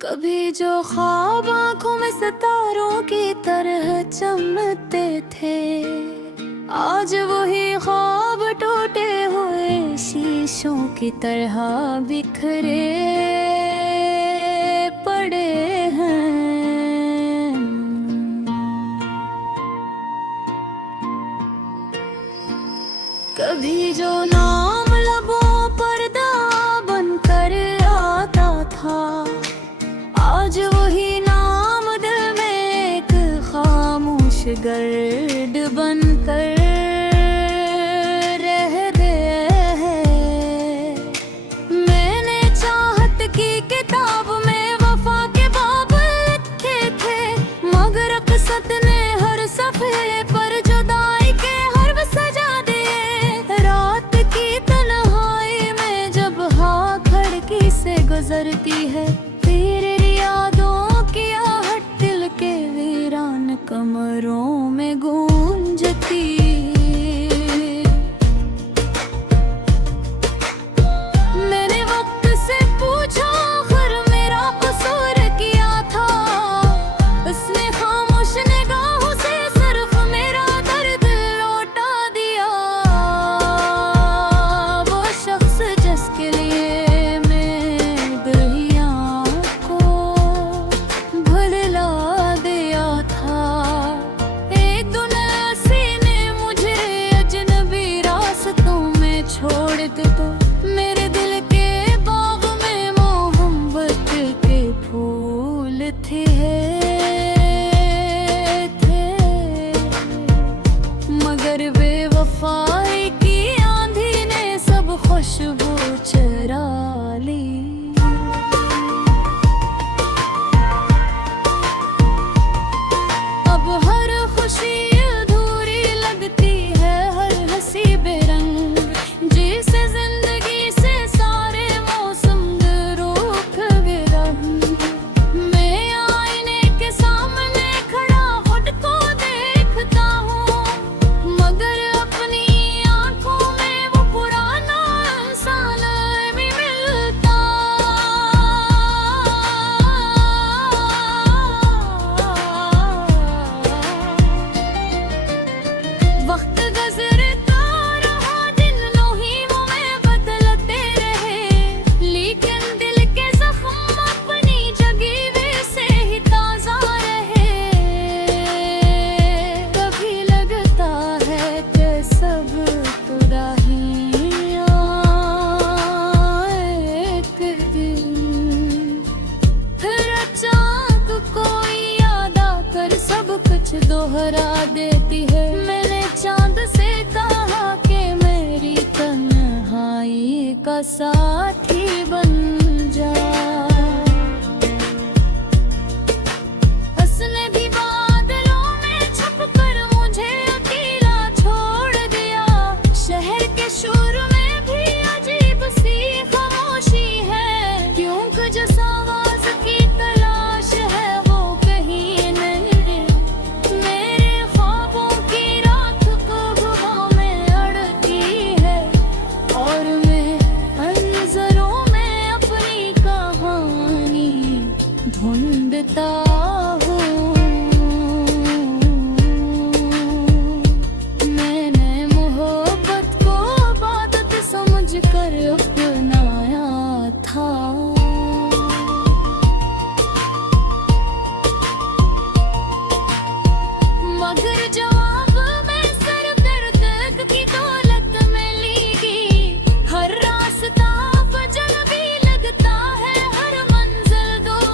कभी जो ख्वाब आंखों में सितारों की तरह चमकते थे, आज वही ख्वाब टूटे हुए शीशों की तरह बिखरे पड़े हैं। कभी जो नाम लबों पर दा बनकर आता था, आज वही नाम दिल में एक खामोश गर्द बनकर रह गए हैं। मैंने चाहत की किताब में वफा के बाब लिखे थे, मगर क़िस्मत ने हर सफ़े पर जुदाई के हर्फ सजा दिए। रात की तन्हाई में जब हवा खिड़की से गुजरती है, तेरे यादों की आहट दिल के वीरान कमरों में गूंजती। मैंने वक्त से पूछा आखिर मेरा कसूर क्या था, उसने खामोश निगाहों से सिर्फ मेरा दर्द लौटा दिया। वो शख्स जिसके लिए मैं दरिया को भुला दिया था, एक दुनिया ने मुझे अजनबी रास्तों में छोड़ दे तो मेरे दिल के बाग में मोहब्बत के फूल थे। मगर बेवफाई की आंधी ने सब खुशबू चुरा ली। अब हर खुशी अधूरी लगती है, हर हंसी बेरंग, जिसे जिंदगी से सारे मौसम रूठ गिरा। मैं आईने के सामने खड़ा खुद को देखता हूँ, मगर अपनी आंखों में वो पुराना इंसान भी मिलता। वक्त गुजरता रहा, दिन नोहीमों में बदलते रहे, लेकिन दिल के जख्म अपनी जगह से ही ताजा रहे। कभी लगता है कि सब तुराहियां एक दिन, फिर अचानक कोई याद आकर सब कुछ दोहरा देती है। मैंने चांद से कहा कि मेरी तन्हाई का साथी बन जा, उसने भी बादलों में छुपकर मुझे अकेला छोड़ दिया। शहर के शोर में भी अजीब सी खामोशी है, क्योंकि जिस आवाज की तलाश है वो कहीं नहीं। मेरे ख्वाबों की रात को हवा में अड़ती है, और मैं मंजरों में अपनी कहानी ढूंढता हूँ। मैंने मोहब्बत को इबादत समझकर अपनाया था, मगर जवाब में सिर्फ दर्द की दौलत मिलेगी। हर रास्ता वजन भी लगता है, हर मंजिल दूर।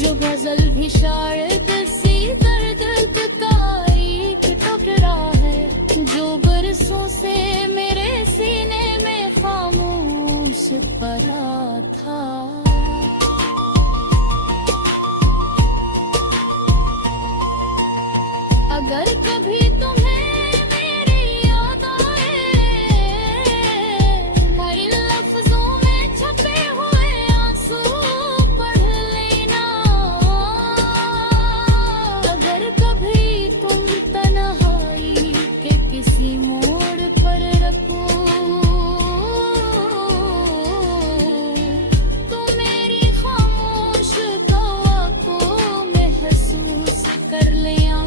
जो गजल भी शायद सी दर्द का एक टुकड़ा है, जो बरसों से मेरे सीने में खामोश पड़ा था। अगर कभी तुम्हें मेरी याद आए, मेरे लफ्जों में छपे हुए आंसू पढ़ लेना। अगर कभी तुम तन्हाई के किसी मोड़ पर रखो, तो मेरी खामोश दुआ को महसूस कर लेना।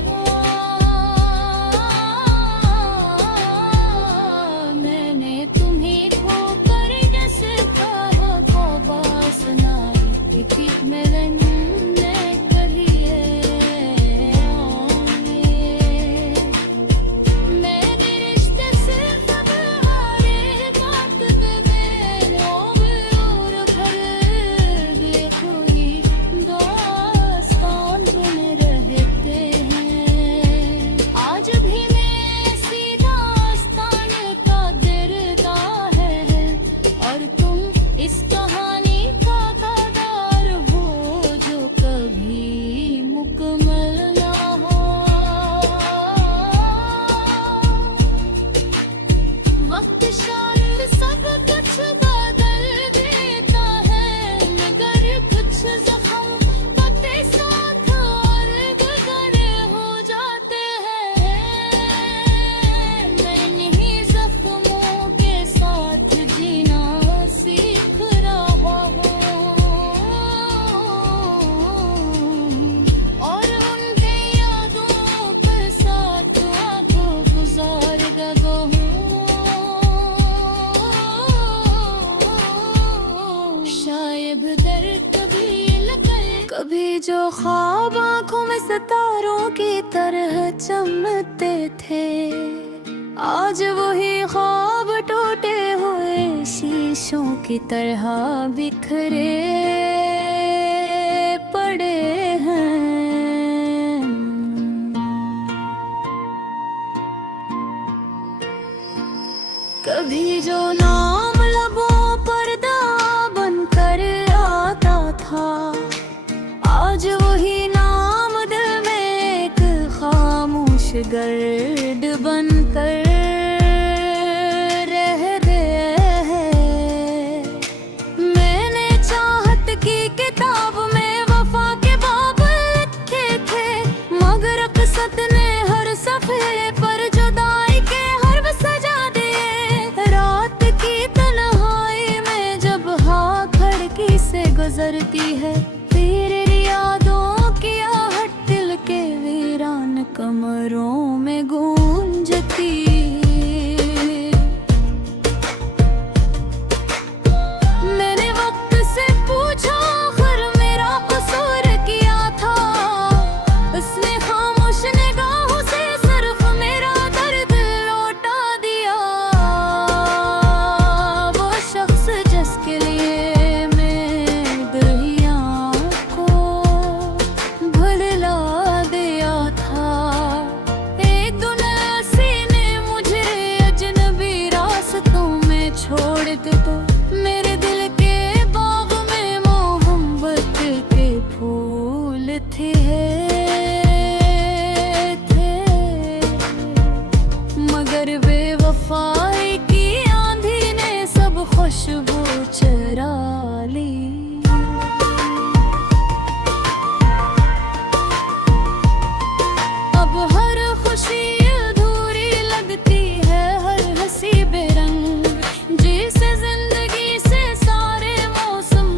इस कहानी का तादार हो जो कभी मुकम्मल ना हो। वक्त शायद सब कुछ बदल देता है, मगर कुछ जख्म पते साथ और गुजरे हो जाते हैं। मैं इन्हीं जख्मों के साथ जीना सीख रहा हूँ, और उनके यादों पर साथ आंखों गुजार गया हूँ। शायद दर्द कभी लगल, कभी जो ख्वाब आंखों में सितारों की तरह चमकते थे, आज वही ख्वाब टूटे हुए शीशों की तरह बिखरे पड़े हैं। कभी जो नाम लबों पर दा बनकर आता था, आज वही नाम दिल में एक खामोश गर्द बनकर रह गए हैं। मैंने चाहत की किताब में वफा के बाब लिखे थे, मगर अक़सत ने हर सफ़े पर जुदाई के हर्फ सजा दिए। रात की तन्हाई में जब हाँ खिड़की से गुजरती है, तेरे यादों की आहट दिल के वीरान कमरों में गूंजती। मैंने वक्त से पूछा आखिर मेरा कसूर क्या था, उसने खामोश निगाहों से सिर्फ मेरा दर्द लौटा दिया। वो शख्स जिसके लिए मैं दरिया को भुला दिया था, एक दुनिया ने मुझे अजनबी रास्तों में छोड़ दे, तो मेरे दिल के बाग में मोहब्बत के फूल थे। मगर बेवफाई की आंधी ने सब खुशबू चुरा ली। अब हर खुशी अधूरी लगती है, हर हंसी बेरंग, जिसे जिंदगी से सारे मौसम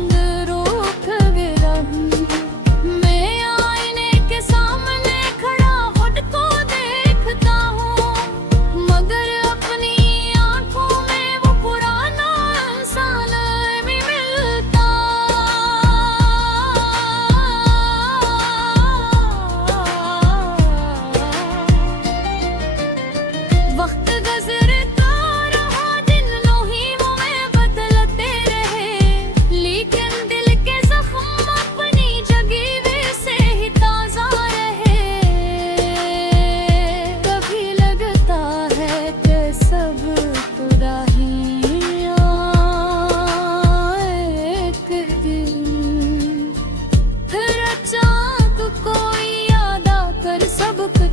रूठ गए। मैं आईने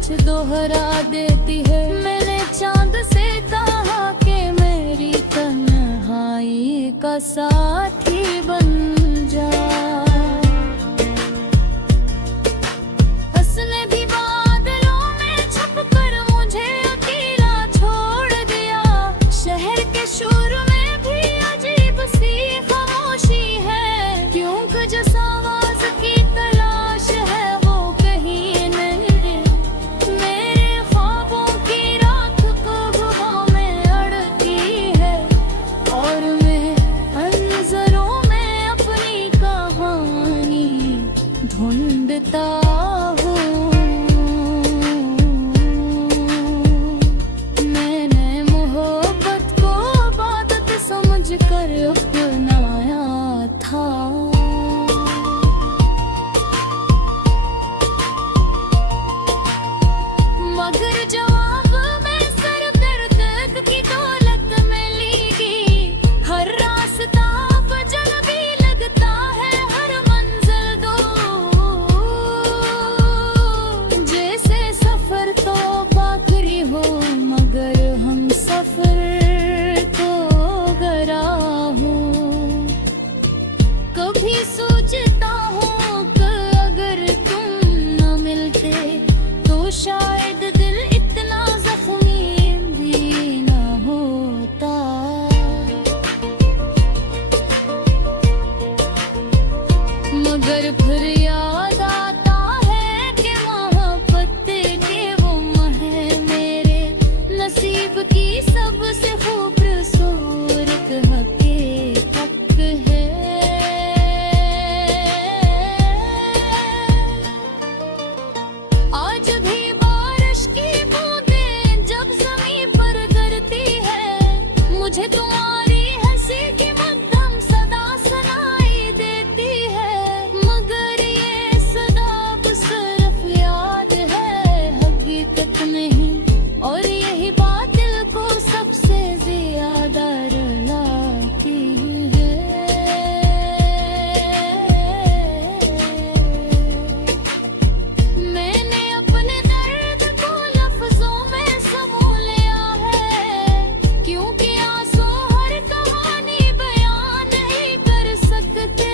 कुछ दोहरा देती है। मैंने चांद से कहा कि मेरी तन्हाई का साथी बन जा। उसने भी बादलों में छुपकर मुझे अकेला छोड़ दिया। शहर के शोर में भी अजीब सी खामोशी है, क्योंकि जिस आवाज की तलाश है वो कहीं नहीं। मेरे ख्वाबों की रात को हवा में अड़ती है, और मैं अंजरों में अपनी कहानी ढूंढता हूँ। मैंने मोहब्बत को इबादत समझकर अपनाया था। मगर जवाब में सर दर्द की दौलत मिलेगी। हर रास्ता अब जल्दी लगता है, हर मंजिल दूर। जैसे सफर तो बाकरी हो, मगर हम सफर को गरा हूँ। कभी सोचता हूँ कि अगर तुम न मिलते तो शायद दिल इतना जख्मी भी न होता। मगर फिर याद आता है कि मोहब्बत के वो मह मेरे नसीब की सबसे खूबसूरत हकीकत है। आज भी बारिश की बूंदें जब ज़मीं पर गिरती है, मुझे तुम्हारी हंसी की मध्यम सदा सुनाई देती है। मगर ये सदा सिर्फ याद है, हकीकत नहीं, और यही बात दिल को सबसे ज्यादा रुलाती है। मैंने अपने दर्द को लफ्जों में समो लिया है, क्योंकि आंसू हर कहानी बयान नहीं कर सकते।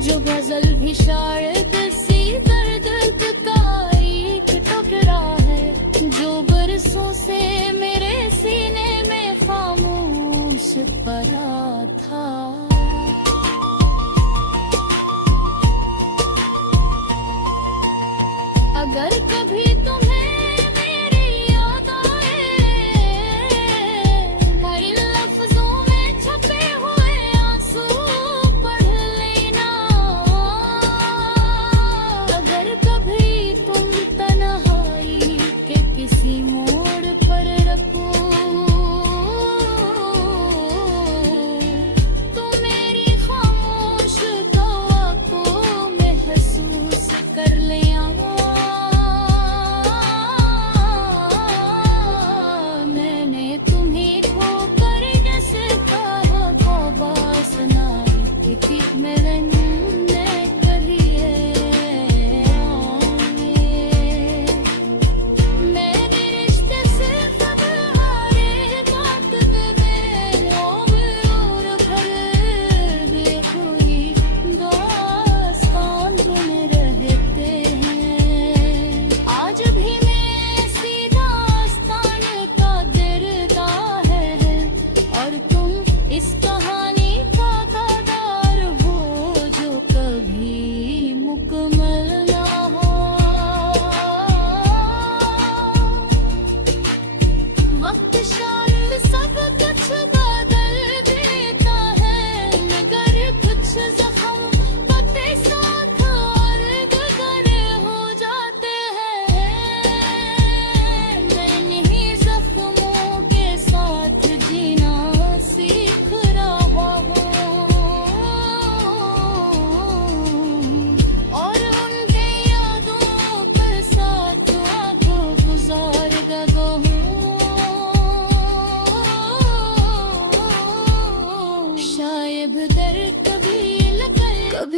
जो गजल भी शायद सी दर्द का एक टुकड़ा है, जो बरसों से मेरे सीने में खामोश पड़ा था। अगर कभी तुम्हें मेरी याद आए, हर लफ्जों में छपे हुए आंसू पढ़ लेना।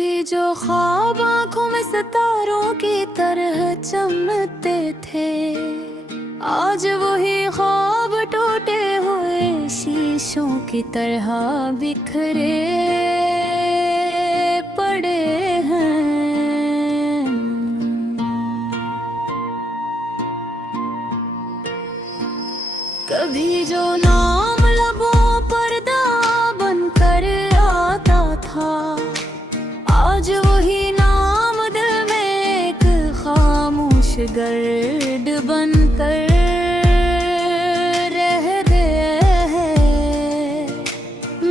कभी जो ख्वाब आँखों में सितारों की तरह चमकते थे, आज वही ख्वाब टूटे हुए शीशों की तरह बिखरे पड़े हैं। कभी जो नाम लबों पर दा बनकर आता था, आज वही नाम दिल में एक खामोश गर्द बनकर रह गए हैं।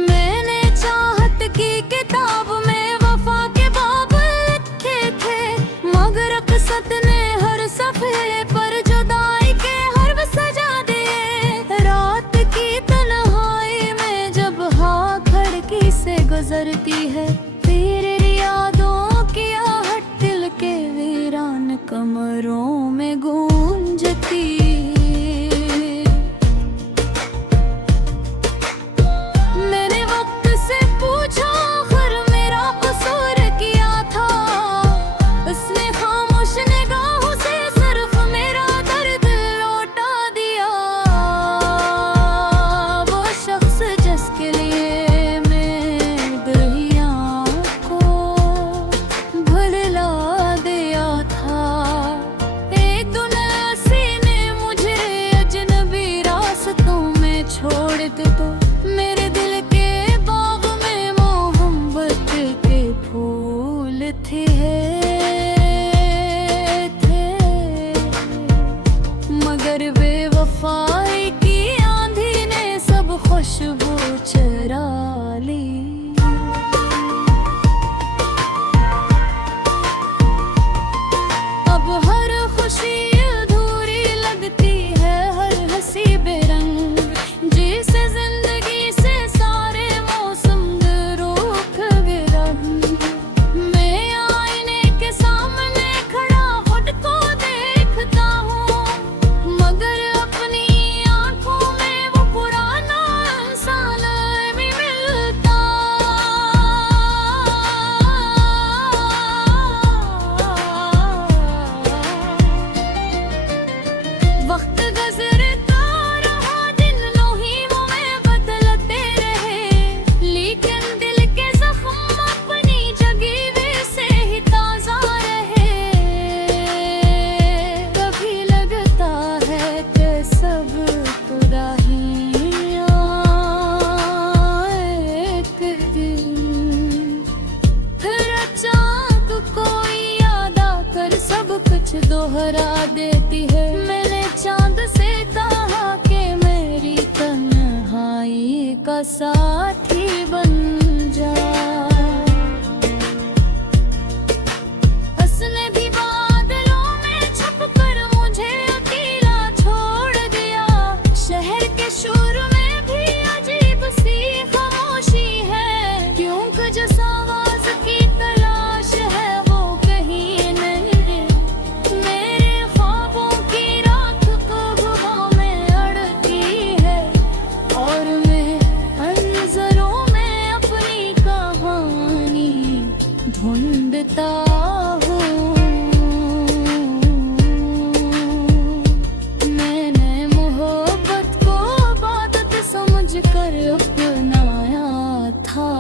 मैंने चाहत की किताब में वफा के बाब लिखे थे, मगर अक़सत ने हर सफ़े पर जुदाई के हर्फ सजा दिए। रात की तन्हाई में जब हवा खिड़की से गुजरती है, फिर यादों की आहट दिल के वीरान कमरों में गूंजती। मैंने वक्त से पूछा आखिर मेरा कसूर क्या था, उसने खामोश निगाहों से सिर्फ मेरा दर्द लौटा दिया। वो शख्स जिसके लिए मैं दरिया को भुला दिया था, एक दुनिया ने मुझे अजनबी रास्तों में छोड़ दे तो मेरे दिल के बाग में मोहब्बत के फूल थे। मगर बेवफाई की आंधी ने सब खुशबू चुरा ली। अब हर खुशी अधूरी लगती है, हर हंसी बेरंग, जिसे जिंदगी से सारे मौसम रूठ गिरा। मैं आईने के सामने खड़ा खुद को देखता हूँ, मगर अपनी आंखों में वो पुराना इंसान भी मिलता। वक्त गुजरता रहा, दिन लोहियों में बदलते रहे, लेकिन दिल के जख्म अपनी जगह से ही ताजा रहे। कभी लगता है कि सब तुराहियां एक दिन, फिर अचानक कोई याद आकर सब कुछ दोहरा देती है। मैंने चांद से कहा कि मेरी तन्हाई का साथी बन जा, उसने भी बादलों में छुपकर मुझे अकेला छोड़ दिया। शहर के शोर में भी अजीब सी खामोशी है, क्योंकि जिस आवाज की तलाश है वो कहीं नहीं। मेरे ख्वाबों की रात को हवा में अड़ती है, और मैं अंजरों में अपनी कहानी ढूंढता हूँ। मैंने मोहब्बत को इबादत समझकर अपनाया था,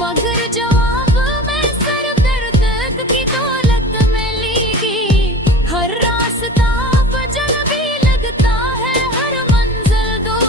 मगर जवाब में सिर्फ दर्द की दौलत मिलेगी। हर रास्ता बजल भी लगता है, हर मंजिल दूर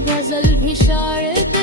गजल भी शायद